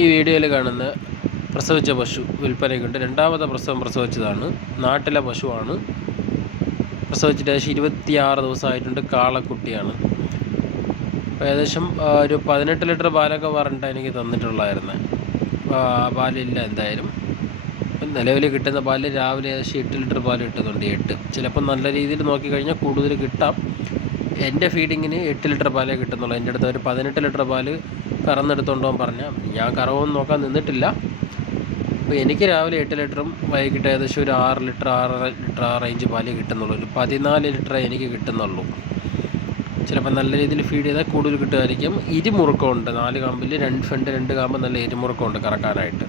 ഈ വീഡിയോയിൽ കാണുന്ന പ്രസവിച്ച പശു വിൽപ്പനയ്ക്കുണ്ട്. രണ്ടാമത്തെ പ്രസവം പ്രസവിച്ചതാണ്. നാട്ടിലെ പശുവാണ്. പ്രസവിച്ചിട്ട് ഏകദേശം ഇരുപത്തിയാറ് ദിവസമായിട്ടുണ്ട്. കാളക്കുട്ടിയാണ്. അപ്പോൾ ഏകദേശം ഒരു പതിനെട്ട് ലിറ്റർ പാലൊക്കെ പറഞ്ഞിട്ട് എനിക്ക് തന്നിട്ടുള്ളായിരുന്നു. പാലില്ല എന്തായാലും. നിലവിൽ കിട്ടുന്ന പാൽ രാവിലെ ഏകദേശം എട്ട് ലിറ്റർ പാൽ കിട്ടുന്നുണ്ട് എട്ട്. ചിലപ്പോൾ നല്ല രീതിയിൽ നോക്കിക്കഴിഞ്ഞാൽ കൂടുതൽ കിട്ടാം. എന്റെ ഫീഡിങ്ങിന് എട്ട് ലിറ്റർ പാലേ കിട്ടുന്നുള്ളൂ. എന്റെ അടുത്ത് ഒരു പതിനെട്ട് ലിറ്റർ പാൽ കറന്നെടുത്തോണ്ടോ പറഞ്ഞാൽ ഞാൻ കറവൊന്നും നോക്കാൻ നിന്നിട്ടില്ല. അപ്പോൾ എനിക്ക് രാവിലെ എട്ട് ലിറ്ററും വൈകിട്ട് ഏകദേശം ഒരു ആറ് ലിറ്റർ ആറര ലിറ്റർ ആ റേഞ്ച് പാലേ കിട്ടുന്നുള്ളൂ. ഒരു പതിനാല് ലിറ്ററേ എനിക്ക് കിട്ടുന്നുള്ളൂ. ചിലപ്പോൾ നല്ല രീതിയിൽ ഫീഡ് ചെയ്താൽ കൂടുതൽ കിട്ടുമായിരിക്കും. ഇരുമുറുക്കമുണ്ട്. നാല് കാമ്പിൽ രണ്ട് ഫ്രണ്ട് രണ്ട് കാമ്പ് നല്ല ഇരുമുറുക്കമുണ്ട് കറക്കാനായിട്ട്.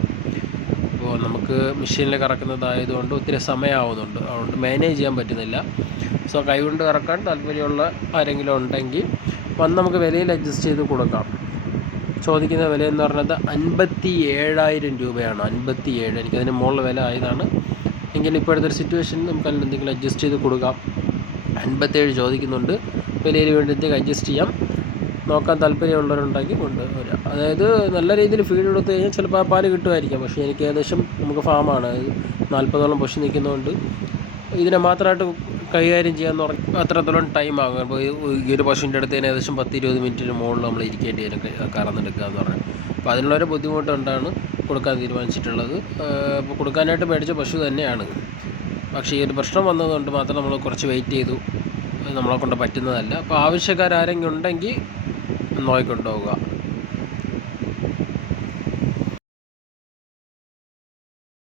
അപ്പോൾ നമുക്ക് മെഷീനിൽ കറക്കുന്നതായതുകൊണ്ട് ഒത്തിരി സമയമാവുന്നുണ്ട്. അതുകൊണ്ട് മാനേജ് ചെയ്യാൻ പറ്റുന്നില്ല. സോ കൈകൊണ്ട് കറക്കാൻ താല്പര്യമുള്ള ആരെങ്കിലും ഉണ്ടെങ്കിൽ വന്ന് നമുക്ക് വിലയിൽ അഡ്ജസ്റ്റ് ചെയ്ത് കൊടുക്കാം. ചോദിക്കുന്ന വില എന്ന് പറഞ്ഞത് അൻപത്തി ഏഴായിരം രൂപയാണ്. അൻപത്തി ഏഴ് എനിക്കതിന് മുകളിൽ വില ആയതാണ്. എങ്കിലും ഇപ്പോഴത്തെ ഒരു സിറ്റുവേഷൻ നമുക്ക് അതിൽ എന്തെങ്കിലും അഡ്ജസ്റ്റ് ചെയ്ത് കൊടുക്കാം. അൻപത്തേഴ് ചോദിക്കുന്നുണ്ട്. വിലയിൽ വേണ്ടി എന്തെങ്കിലും അഡ്ജസ്റ്റ് ചെയ്യാം. നോക്കാൻ താല്പര്യമുള്ളവരുണ്ടെങ്കിൽ കൊണ്ടുവരാം അതായത് നല്ല രീതിയിൽ ഫീഡ് കൊടുത്തു കഴിഞ്ഞാൽ ചിലപ്പോൾ ആ പാൽ കിട്ടുമായിരിക്കാം. പക്ഷേ എനിക്ക് ഏകദേശം നമുക്ക് ഫാമാണ് നാൽപ്പതോളം പശു നിൽക്കുന്നതുകൊണ്ട് ഇതിനെ മാത്രമായിട്ട് കൈകാര്യം ചെയ്യാൻ പറഞ്ഞാൽ അത്രത്തോളം ടൈം ആകും. അപ്പോൾ ഈ ഒരു പശുവിന്റെ അടുത്ത് തന്നെ ഏകദേശം പത്ത് ഇരുപത് മിനിറ്റിന് മുകളിൽ നമ്മൾ ഇരിക്കേണ്ടി വരും. കറന്നെടുക്കുക എന്ന് പറഞ്ഞാൽ. അപ്പോൾ അതിനുള്ളൊരു ബുദ്ധിമുട്ടുകൊണ്ടാണ് കൊടുക്കാൻ തീരുമാനിച്ചിട്ടുള്ളത്. അപ്പോൾ കൊടുക്കാനായിട്ട് മേടിച്ച പശു തന്നെയാണ്. പക്ഷേ ഈ ഒരു പ്രശ്നം വന്നതുകൊണ്ട് മാത്രം നമ്മൾ കുറച്ച് വെയിറ്റ് ചെയ്തു. നമ്മളെ കൊണ്ട് പറ്റുന്നതല്ല. അപ്പോൾ ആവശ്യക്കാരെങ്കിലും ഉണ്ടെങ്കിൽ നോക്കിക്കൊണ്ടുപോകുക